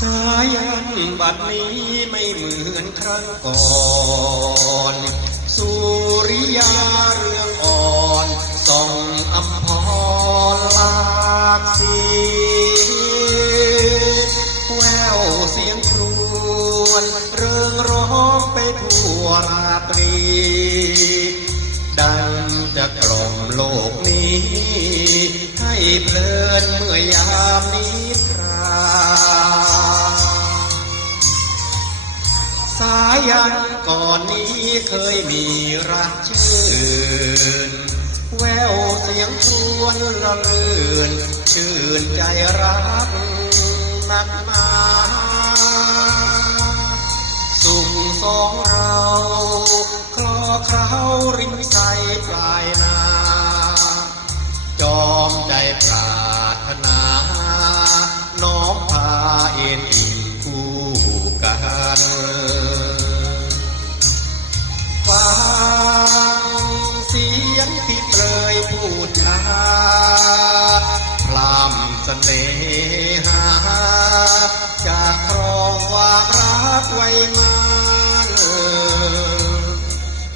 สายันบัดนี้ไม่เหมือนครั้งก่อนสุริยาเรืองอ่อนส่องอัมพรลากสีแววเสียงครวญเริงร้องไปทั่วราตรี ดังจะกล่อมโลกนี้ ให้เพลินเมื่อยามนิทรา สายันก่อนนี้เคยมีรักชื่น แววเสียงชวนระลื่น ชื่นใจรักนักหนาสุขสองเราคลอเคล้าริมใสปลายนา น่หาจากครองความรักไว้มัน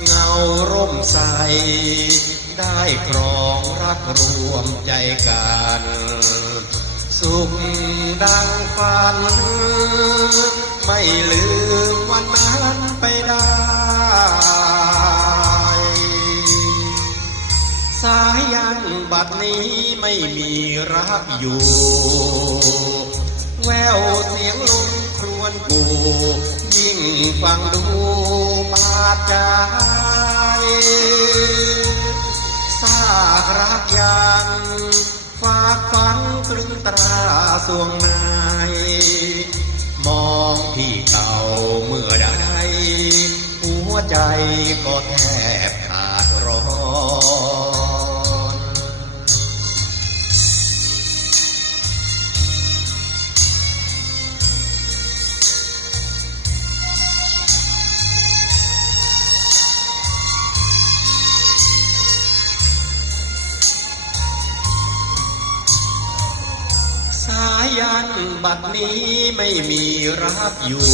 เงาร่มใส ได้ครองรักรวมใจกัน สุขดังฝัน ไม่ลืมวันนั้น บัดนี้ไม่มีรักอยู่ แววเสียงลมครวญกูยิ่งฟังดูบาดใจซากรักยังฝากฝันตรึงตราสวงในมองที่เก่าเมื่อใดหัวใจก็แทบขาดร้อน ยันบัดนี้ไม่มีรักอยู่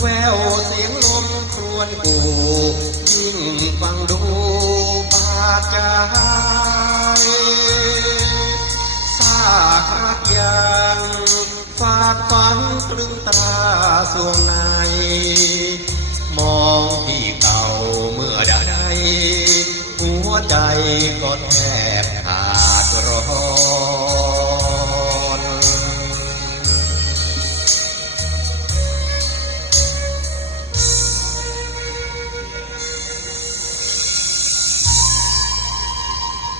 แววเสียงลมครวญกูยิ่งฟังดูบาดใจซากรักยังฝากฝันตรึงตราสวงใน มองที่เก่าเมื่อใดหัวใจก็แท